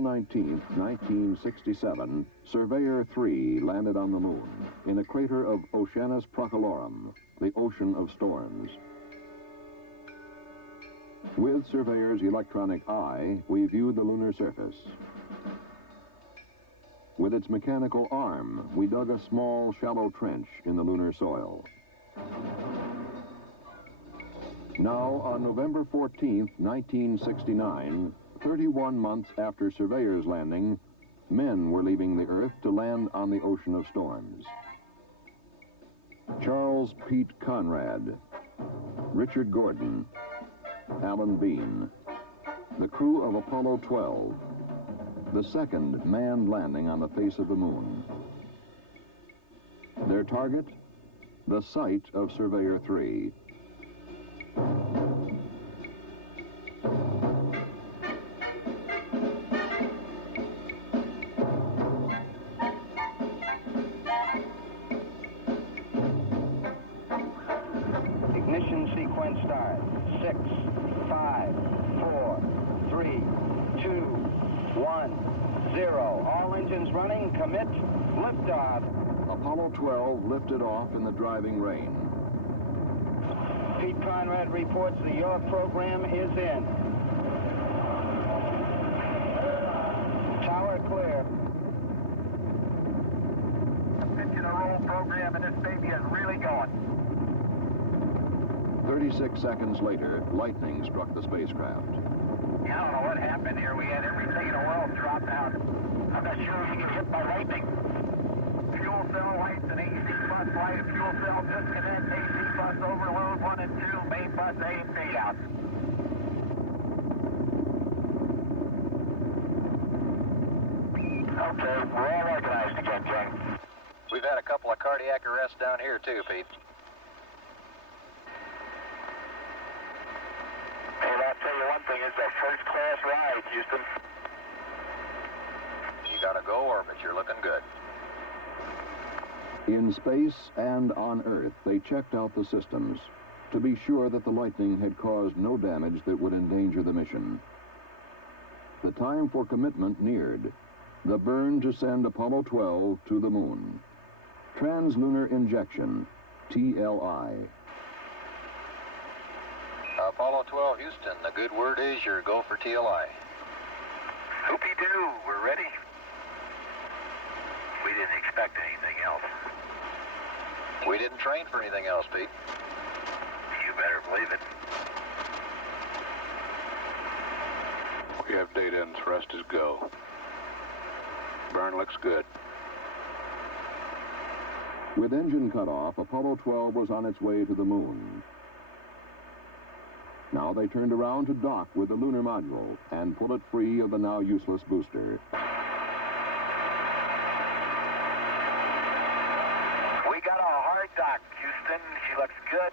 19, 1967, Surveyor 3 landed on the moon in a crater of Oceanus Procellarum, the ocean of storms. With Surveyor's electronic eye, we viewed the lunar surface. With its mechanical arm, we dug a small, shallow trench in the lunar soil. Now, on November 14, 1969, 31 months after Surveyor's landing, men were leaving the Earth to land on the ocean of storms. Charles Pete Conrad, Richard Gordon, Alan Bean, the crew of Apollo 12, the second manned landing on the face of the moon. Their target? The site of Surveyor 3. Ignition sequence start. 6, 5, 4, 3, 2, 1, 0. All engines running. Commit. Liftoff. Apollo 12 lifted off in the driving rain. Pete Conrad reports the York program is in. Tower clear. The pitch and a roll program and this baby is really going. 36 seconds later, lightning struck the spacecraft. Yeah, I don't know what happened here. We had everything in the world drop out. I'm not sure if you get hit by lightning. Fuel cell lights and AC bus light. Fuel cell disconnect. AC bus overload 1 and 2. Main bus A and B out. Okay, we're all organized again, Jim. We've had a couple of cardiac arrests down here too, Pete. Hey, I'll tell you one thing, it's a first-class ride, Houston. You got a go orbit, you're looking good. In space and on Earth, they checked out the systems to be sure that the lightning had caused no damage that would endanger the mission. The time for commitment neared. The burn to send Apollo 12 to the moon. Translunar injection, TLI. Apollo 12 Houston, the good word is your go for TLI. Hoopy-doo, we're ready. We didn't expect anything else. We didn't train for anything else, Pete. You better believe it. We have data and thrust is go. Burn looks good. With engine cut off, Apollo 12 was on its way to the moon. Now they turned around to dock with the lunar module and pull it free of the now useless booster. We got a hard dock, Houston. She looks good.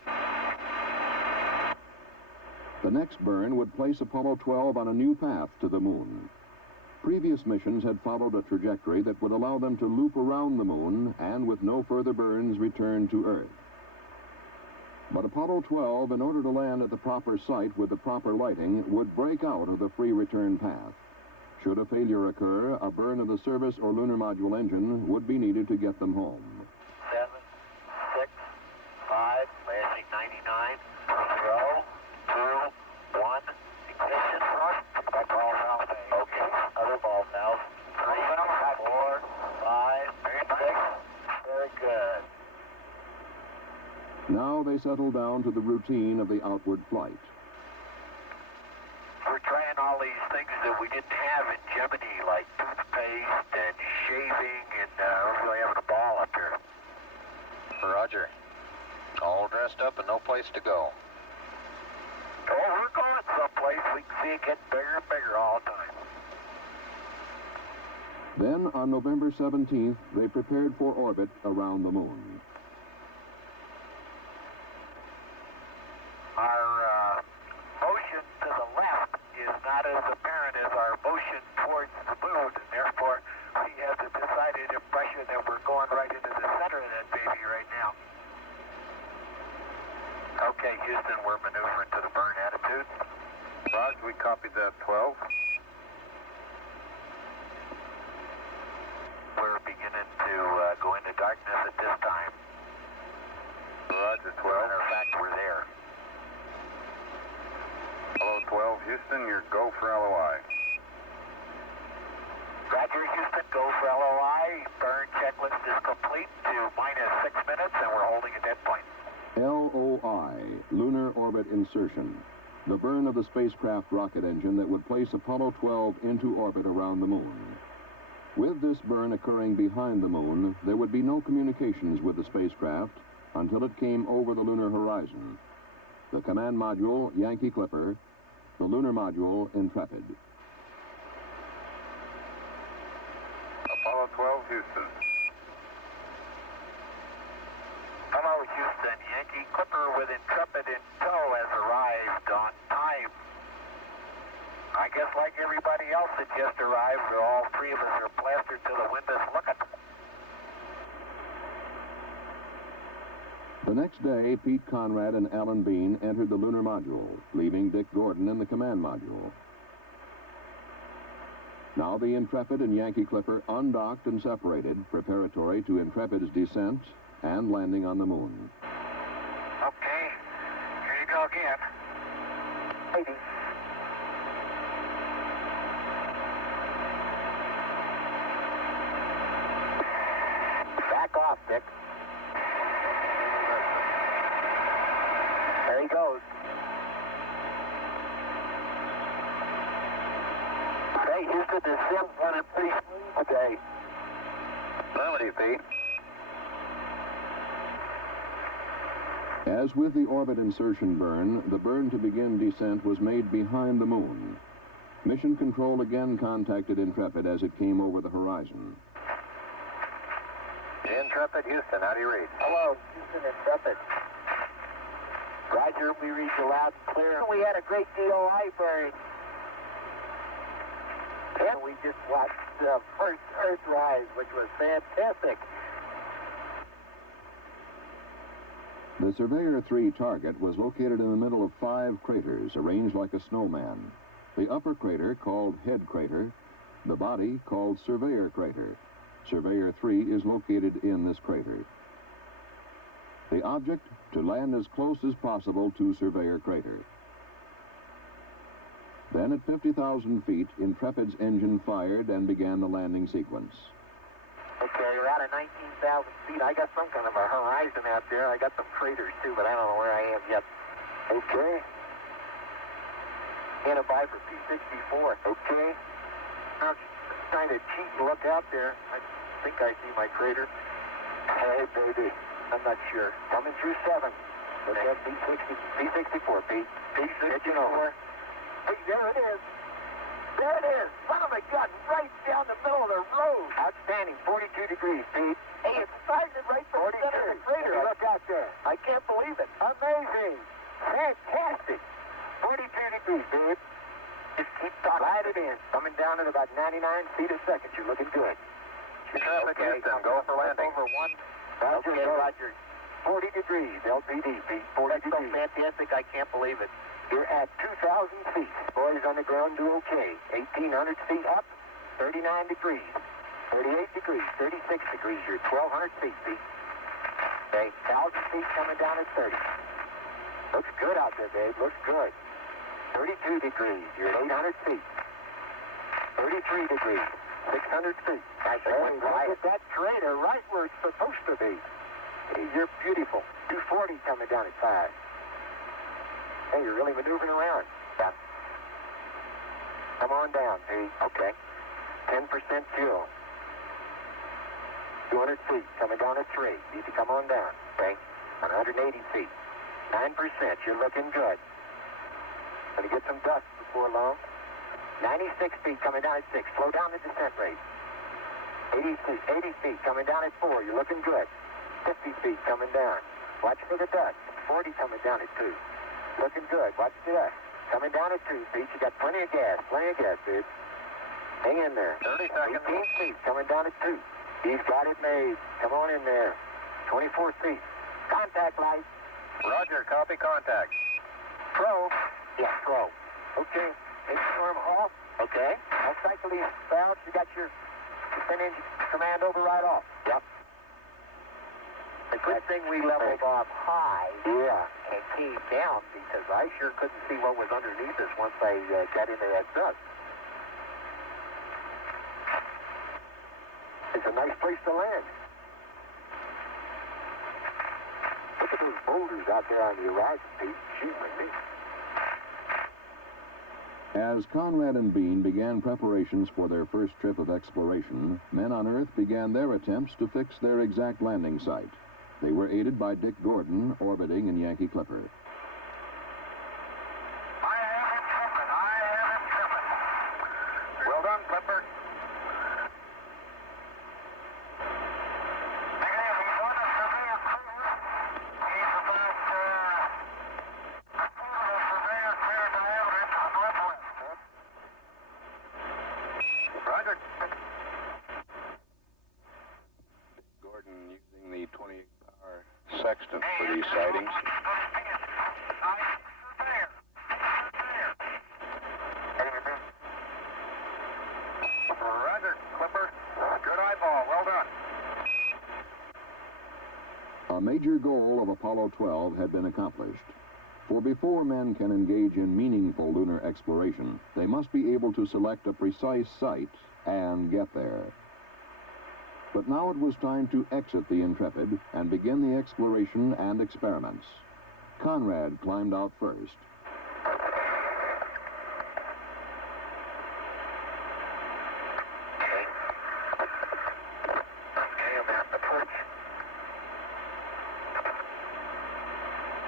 The next burn would place Apollo 12 on a new path to the moon. Previous missions had followed a trajectory that would allow them to loop around the moon and with no further burns return to Earth. But Apollo 12, in order to land at the proper site with the proper lighting, would break out of the free return path. Should a failure occur, a burn of the service or lunar module engine would be needed to get them home. 7, 6, 5, lasting 99, 0, 2, 1, ignition, thrust, back ball south. Okay, other ball south. 3, 4, 5, 6, very good. Now they settle down to the routine of the outward flight. We're trying all these things that we didn't have in Gemini, like toothpaste and shaving, and we're really having a ball up here. Roger. All dressed up and no place to go. Oh, we're going someplace. We can see it getting bigger and bigger all the time. Then, on November 17th, they prepared for orbit around the moon. Our motion to the left is not as apparent as our motion towards the moon, and therefore we have the decided impression that we're going right into the center of that baby right now. Okay, Houston, we're maneuvering to the burn attitude. Roger, we copied that 12. Houston, you're go for LOI. Roger, Houston, go for LOI. Burn checklist is complete to -6 minutes, and we're holding a dead point. LOI, Lunar Orbit Insertion, the burn of the spacecraft rocket engine that would place Apollo 12 into orbit around the moon. With this burn occurring behind the moon, there would be no communications with the spacecraft until it came over the lunar horizon. The command module, Yankee Clipper, the lunar module, Intrepid. Apollo 12, Houston. Hello, Houston. Yankee Clipper with Intrepid in tow has arrived on time. I guess like everybody else that just arrived, all three of us are plastered to the windows looking. The next day, Pete Conrad and Alan Bean entered the lunar module, leaving Dick Gordon in the command module. Now the Intrepid and Yankee Clipper undocked and separated, preparatory to Intrepid's descent and landing on the moon. Okay, here you go again. 80. Back off, Dick. There he goes. Hey, Houston, the sim running pretty smooth today. Affirmative, Pete. As with the orbit insertion burn, the burn to begin descent was made behind the moon. Mission Control again contacted Intrepid as it came over the horizon. Intrepid, Houston, how do you read? Hello, Houston Intrepid. Roger, we read you loud and clear. We had a great DOI burn. And we just watched the first Earthrise, which was fantastic. The Surveyor 3 target was located in the middle of 5 craters arranged like a snowman. The upper crater, called Head Crater, the body, called Surveyor Crater. Surveyor 3 is located in this crater. The object, to land as close as possible to Surveyor Crater. Then at 50,000 feet, Intrepid's engine fired and began the landing sequence. Okay, we're out of 19,000 feet. I got some kind of a horizon out there. I got some craters too, but I don't know where I am yet. Okay. Standby for P-64. Okay. I'm trying to cheat and look out there. I think I see my crater. Hey, baby. I'm not sure. Coming through 7. Look at P-64, Pete. P-64. Hey, there it is. There it is. Son of a gun, right down the middle of the road. Outstanding. 42 degrees, Pete. Hey, it's started right from the center of the crater. Hey, look out there. I can't believe it. Amazing. Fantastic. 42 degrees, dude. Just keep talking. Slide it in. Coming down at about 99 feet a second. You're looking good. Okay, Houston, go for landing. Over 1. Roger, okay, Roger. 40 degrees, LPD, Pete. 40 degrees. So fantastic, I can't believe it. You're at 2,000 feet. Boys on the ground do okay. 1,800 feet up, 39 degrees. 38 degrees, 36 degrees. You're 1,200 feet, Pete. Okay, 1,000 feet coming down at 30. Looks good out there, babe. Looks good. 32 degrees. You're 800 feet. 33 degrees. 600 feet. Hey, look at that crater right where it's supposed to be. Hey, you're beautiful. 240 coming down at 5. Hey, you're really maneuvering around. Yeah. Come on down, Pete. Okay. 10% fuel. 200 feet. Coming down at 3. Need to come on down. Okay. 180 feet. 9%. You're looking good. Gonna get some dust before long. 96 feet coming down at 6. Slow down the descent rate. 80 feet coming down at 4. You're looking good. 50 feet coming down. Watch for the dust. 40 coming down at 2. Looking good. Watch the dust. Coming down at 2 feet. You got plenty of gas, dude. Hang in there. 30 seconds. 18 feet coming down at 2. He's got it made. Come on in there. 24 feet. Contact light. Roger, copy contact. Pro. Yeah, pro. Okay. Storm off. Okay. I'll cycle these valves. You got your descent engine command override off. Yep. a good thing we leveled off high. Yeah. And came down, because I sure couldn't see what was underneath us once I got into that dust. It's a nice place to land. Look at those boulders out there on the horizon, Pete. Gee, me. As Conrad and Bean began preparations for their first trip of exploration, men on Earth began their attempts to fix their exact landing site. They were aided by Dick Gordon, orbiting in Yankee Clipper. Well done, Clipper. Roger. Gordon using the 28-power sextant for these sightings. Roger, Clipper. Good eyeball. Well done. A major goal of Apollo 12 had been accomplished. For before men can engage in meaningful lunar exploration, they must be able to select a precise site and get there. But now it was time to exit the Intrepid and begin the exploration and experiments. Conrad climbed out first.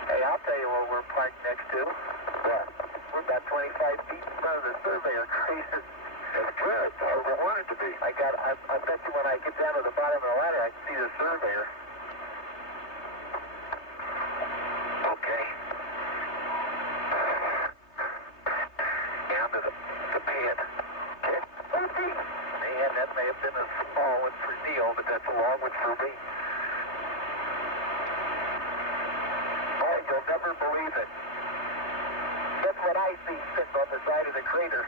Hey, I'll tell you what we're parked next to. What? We're about 25 feet in front of the surveyor crater. That's good. That's where we want it to be. I bet you when I get down to the bottom of the ladder, I can see the surveyor. Okay. Down to the pad. Man, that may have been a small one for Neil, but that's a long one for me. Oh, you'll never believe it. That's what I see sitting on the side of the crater.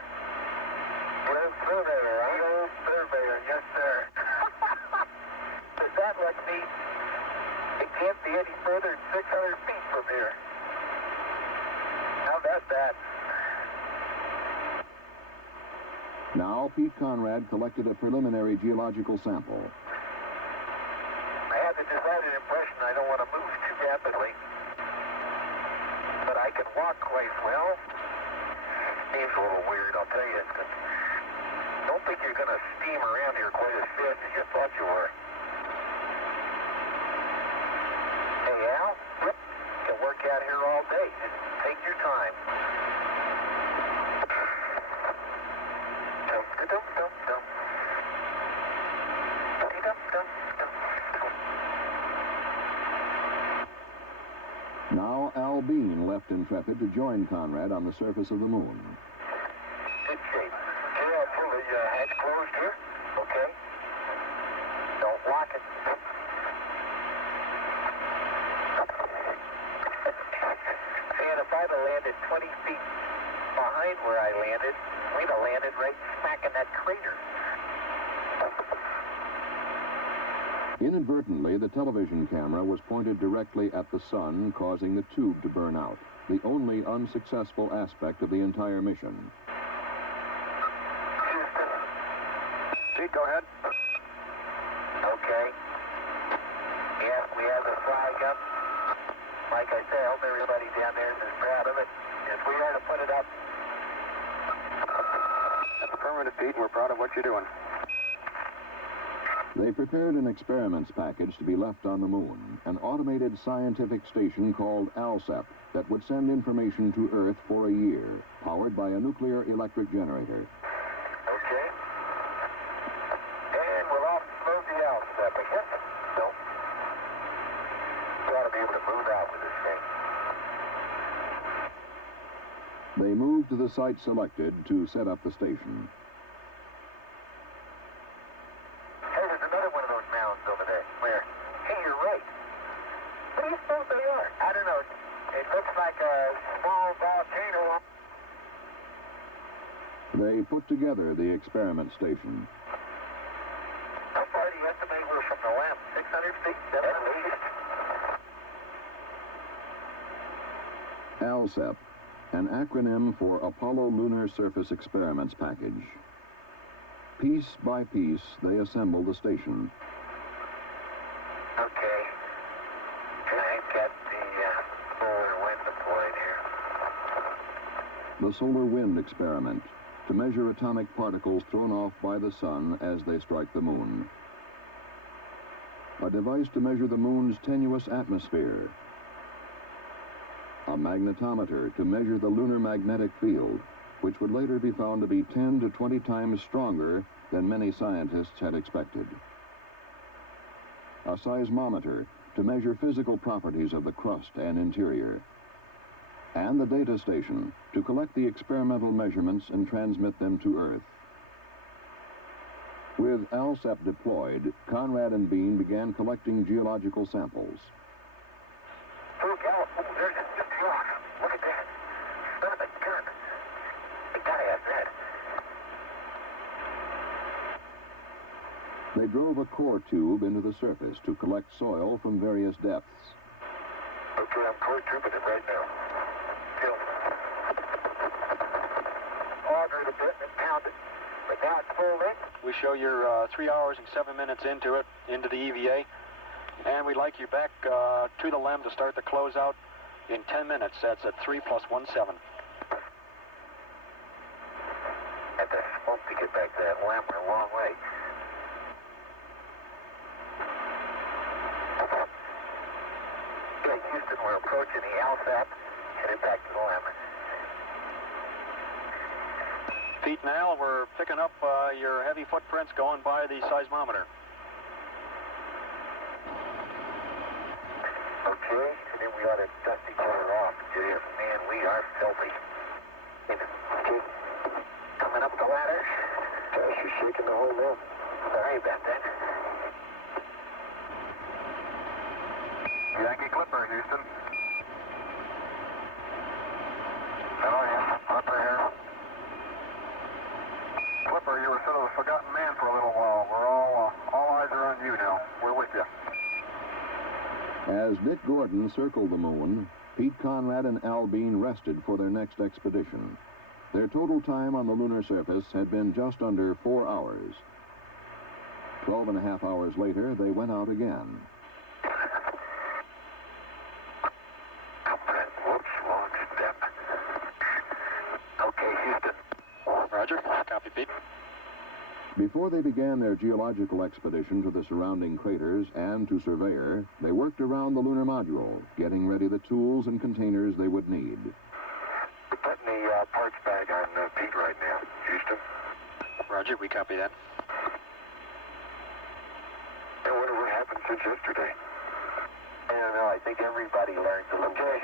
The old surveyor, huh? The old surveyor, yes, sir. Does that look neat? It can't be any further than 600 feet from here. How about that? Now, Pete Conrad collected a preliminary geological sample. I have the decided impression I don't want to move too rapidly. But I can walk quite well. Seems a little weird, I'll tell you. Don't think you're going to steam around here quite as fast as you thought you were. Hey, Al, you can work out here all day. Just take your time. Dum-da-dum-dum-dum. Dum-dum-dum-dum. Now, Al Bean left Intrepid to join Conrad on the surface of the moon. Good shape. Careful, the hatch closed here. Okay. Don't lock it. And if I'd have landed 20 feet behind where I landed, we'd have landed right smack in that crater. Inadvertently, the television camera was pointed directly at the sun, causing the tube to burn out, the only unsuccessful aspect of the entire mission. Pete, go ahead. Okay. Yeah, we have the flag up. Like I say, I hope everybody down there is proud of it. If we are to put it up. That's affirmative, Pete. We're proud of what you're doing. They prepared an experiments package to be left on the moon, an automated scientific station called ALSEP that would send information to Earth for a year, powered by a nuclear electric generator. Okay. And we'll offload the ALSEP again. Nope. We ought to be able to move out with this thing. They moved to the site selected to set up the station. Hey, there's another one of those mounds over there. Where? Hey, you're right. What do you suppose they are? I don't know. It looks like a small volcano. They put together the experiment station. How far do you estimate we're from the lamp? 600 feet? 700 feet? ALSEP, an acronym for Apollo Lunar Surface Experiments Package. Piece by piece, they assembled the station. Okay. I got the solar wind deployed here. The solar wind experiment, to measure atomic particles thrown off by the sun as they strike the moon. A device to measure the moon's tenuous atmosphere. A magnetometer to measure the lunar magnetic field, which would later be found to be 10 to 20 times stronger than many scientists had expected. A seismometer to measure physical properties of the crust and interior. And the data station to collect the experimental measurements and transmit them to Earth. With ALSEP deployed, Conrad and Bean began collecting geological samples. Oh, there's just a rock. Look at that. Son of a gun. I gotta have that. They drove a core tube into the surface to collect soil from various depths. Okay, I'm core tubing it right now. Still. Auger it a bit and pound it. But now it's full length. We show you're 3 hours and 7 minutes into it, into the EVA. And we'd like you back to the LEM to start the closeout in 10 minutes. That's at 3 + 1 7. Had to smoke to get back to that LEM. We're a long way. Okay, Houston, we're approaching the ALSEP. Headed back to the LEM. Pete and Al, we're picking up your heavy footprints going by the seismometer. Okay, and then we ought to dust each other off. Man, we are filthy. Okay, coming up the ladder. Gosh, you're shaking the whole room. Sorry about that. Yankee Clipper, Houston. How are you? Clipper here. Clipper, you were sort of a forgotten man for a little while. We're all eyes are on you now. We're with you. As Dick Gordon circled the moon, Pete Conrad and Al Bean rested for their next expedition. Their total time on the lunar surface had been just under 4 hours. 12.5 hours later, they went out again. Whoops, wrong step. Okay, Houston. Roger. Copy, Pete. Before they began their geological expedition to the surrounding craters and to Surveyor, they worked around the lunar module, getting ready the tools and containers they would need. We're putting the parts bag on Pete right now. Houston. Roger, we copy that. I wonder what happened since yesterday. I don't know. I think everybody learned a little bit.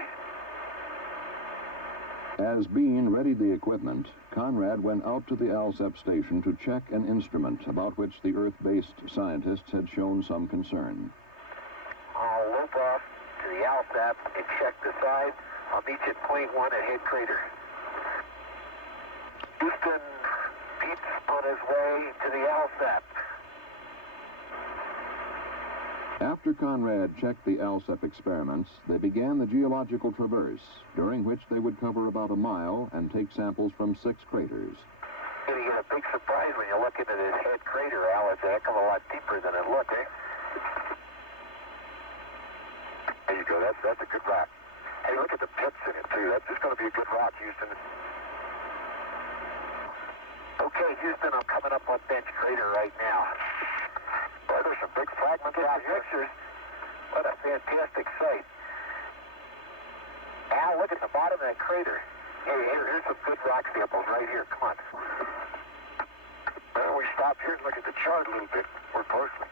As Bean readied the equipment, Conrad went out to the ALSEP station to check an instrument about which the Earth-based scientists had shown some concern. I'll loop off to the ALSEP and check the side. I'll meet you at point 1 at head crater. Houston, Pete's on his way to the ALSEP. After Conrad checked the ALSEP experiments, they began the geological traverse, during which they would cover about a mile and take samples from 6 craters. You're going to get a big surprise when you look into this head crater, Al. It's a heck of a lot deeper than it looked, eh? There you go. That's a good rock. Hey, look at the pits in it, too. That's just going to be a good rock, Houston. Okay, Houston, I'm coming up on Bench Crater right now. Boy, there's some big fragments out here. What a fantastic sight. Al, look at the bottom of that crater. Here's some good rock samples right here. Come on. Well, we stop here and look at the chart a little bit more closely.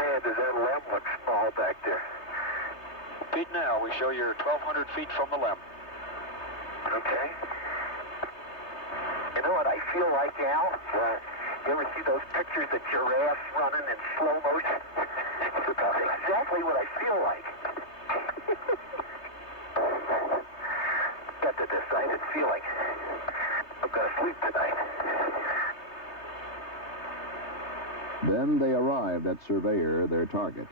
Man, does that LEM look small back there? Pete and Al, we show you're 1,200 feet from the LEM. Okay. You know what I feel like, Al? You ever see those pictures of giraffes running in slow motion? That's exactly what I feel like. Got the decided feeling I'm going to sleep tonight. Then they arrived at Surveyor, their target.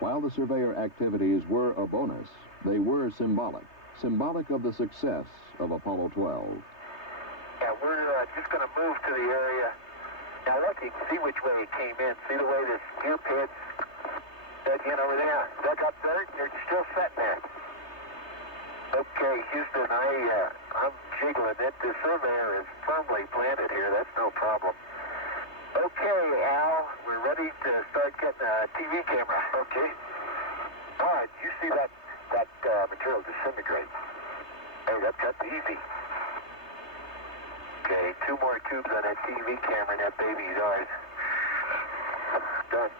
While the Surveyor activities were a bonus, They were symbolic of the success of Apollo 12. Yeah, we're just going to move to the area. Now look, you can see which way it came in. See the way this gear pit's dug in over there? Dug up dirt, and you're still sitting there. Okay, Houston, I'm jiggling it. The surveyor is firmly planted here. That's no problem. Okay, Al, we're ready to start getting a TV camera. Okay. All right, you see that material disintegrate. Hey, that cuts easy. Okay, 2 more tubes on that TV camera, and that baby's ours. Done.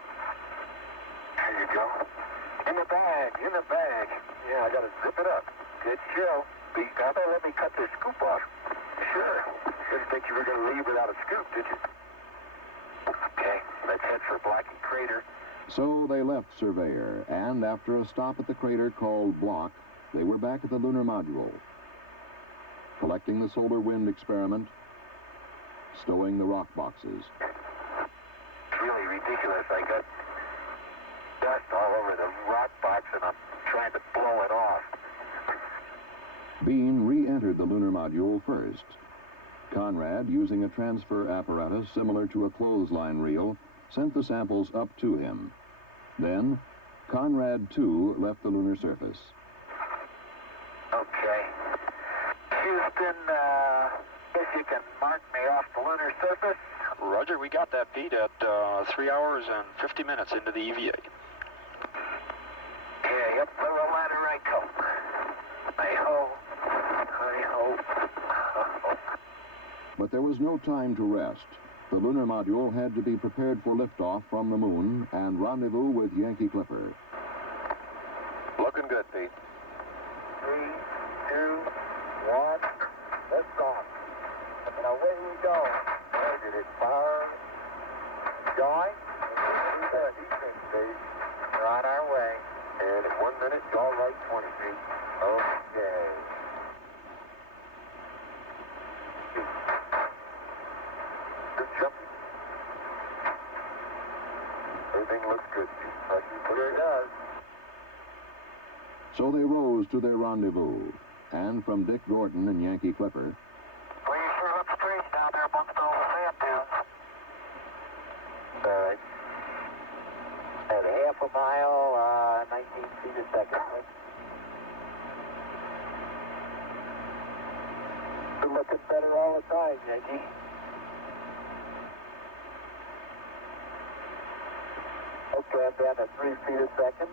There you go. In the bag. Yeah, I gotta zip it up. Good show. How about let me cut this scoop off? Sure. Didn't think you were gonna leave without a scoop, did you? Okay, let's head for Blackie Crater. So they left Surveyor, and after a stop at the crater called Block, they were back at the lunar module, collecting the solar wind experiment, stowing the rock boxes. It's really ridiculous. I got dust all over the rock box, and I'm trying to blow it off. Bean re-entered the lunar module first. Conrad, using a transfer apparatus similar to a clothesline reel, sent the samples up to him. Then, Conrad, too, left the lunar surface. Okay. Houston, if you can mark me off the lunar surface. Roger, we got that, Pete, at 3 hours and 50 minutes into the EVA. Yeah, yep, the ladder right go. Hi-ho. But there was no time to rest. The lunar module had to be prepared for liftoff from the moon and rendezvous with Yankee Clipper. Looking good, Pete. 3, 2, 1, lift off. And away we go. Where did it fire? Going? There, these things, Dave. We're on our way. And in 1 minute, all right, 20 feet. Okay. Good jumping. Everything looks good. Sure does. So they rose to their rendezvous, and from Dick Gordon and Yankee Clipper, Well, you sure look strange down there amongst all the sand dunes. All right. At half a mile, 19 feet a second. You're looking better all the time, Yankee. Okay, I'm down to 3 feet a second.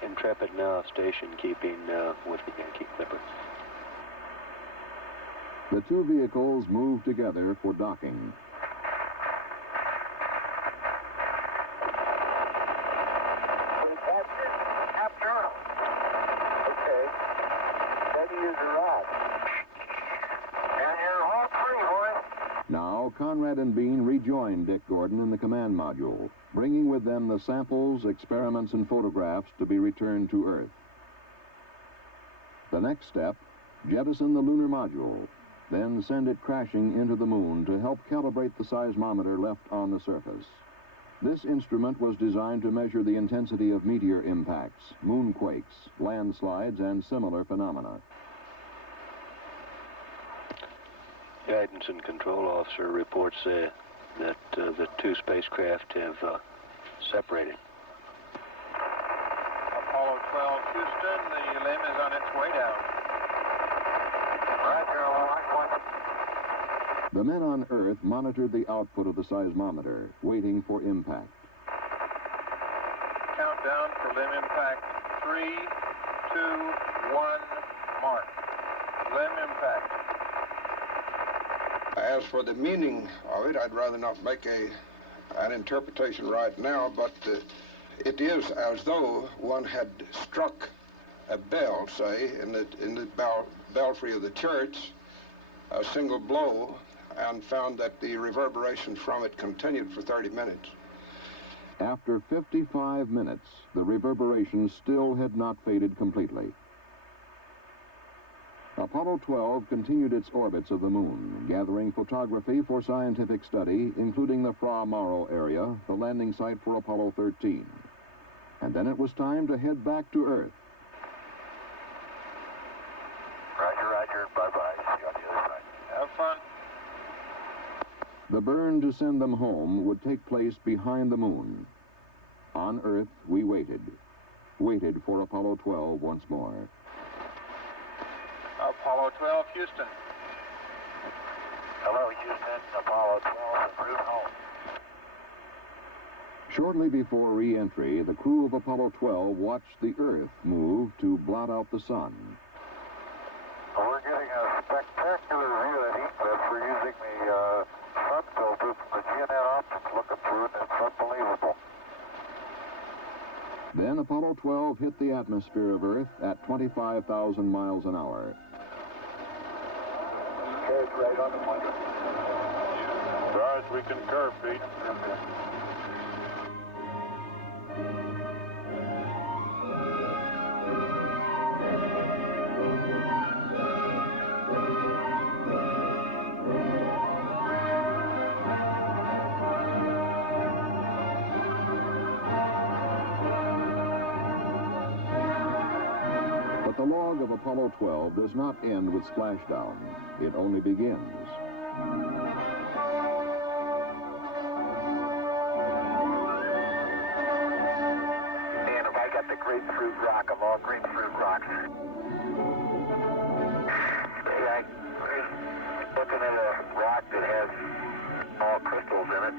Intrepid now station keeping with the Yankee Clipper. the two vehicles moved together for docking. Now, Conrad and Bean rejoined Dick Gordon in the command module, bringing with them the samples, experiments, and photographs to be returned to Earth. The next step, jettison the lunar module, then send it crashing into the moon to help calibrate the seismometer left on the surface. This instrument was designed to measure the intensity of meteor impacts, moonquakes, landslides, and similar phenomena. Guidance and Control Officer reports that the two spacecraft have separated. Apollo 12, Houston, the LEM is on its way down. The men on Earth monitored the output of the seismometer, waiting for impact. Countdown for LEM impact. 3, 2, 1, mark. LEM impact. As for the meaning of it, I'd rather not make an interpretation right now, but it is as though one had struck a bell, say, in the belfry of the church, a single blow, and found that the reverberation from it continued for 30 minutes. After 55 minutes, the reverberation still had not faded completely. Apollo 12 continued its orbits of the moon, gathering photography for scientific study, including the Fra Mauro area, the landing site for Apollo 13. And then it was time to head back to Earth. The burn to send them home would take place behind the moon. On Earth, we waited for Apollo 12 once more. Apollo 12, Houston. Hello, Houston. Apollo 12 en route home. Shortly before re-entry, the crew of Apollo 12 watched the Earth move to blot out the sun. We're getting a spectacular view of that heat cliff. We're using the sun filter from the GNN optics looking through it. It's unbelievable. Then Apollo 12 hit the atmosphere of Earth at 25,000 miles an hour. Carriage right on the point. Guys, we concur, Pete. But the log of Apollo 12 does not end with splashdown. It only begins. And if I got the grapefruit rock of all grapefruit rocks. Hey, I'm looking at a rock that has all crystals in it.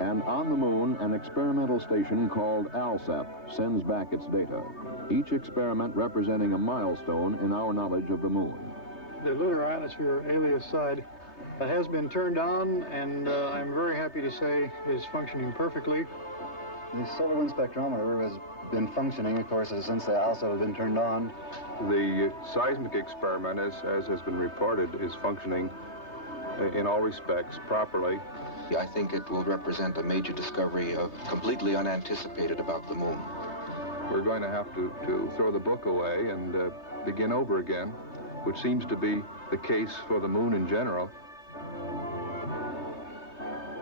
And on the moon, an experimental station called ALSAP sends back its data. Each experiment representing a milestone in our knowledge of the moon. The lunar ionosphere alias side has been turned on, and I'm very happy to say is functioning perfectly. The solar wind spectrometer has been functioning, of course, since they also have been turned on. The seismic experiment, as has been reported, is functioning in all respects properly. I think it will represent a major discovery of completely unanticipated about the moon. We're going to have to throw the book away and begin over again, which seems to be the case for the moon in general.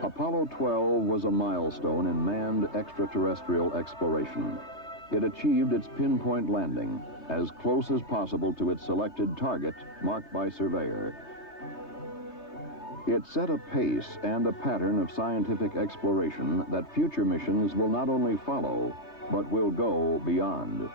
Apollo 12 was a milestone in manned extraterrestrial exploration. It achieved its pinpoint landing, as close as possible to its selected target, marked by Surveyor. It set a pace and a pattern of scientific exploration that future missions will not only follow, but will go beyond.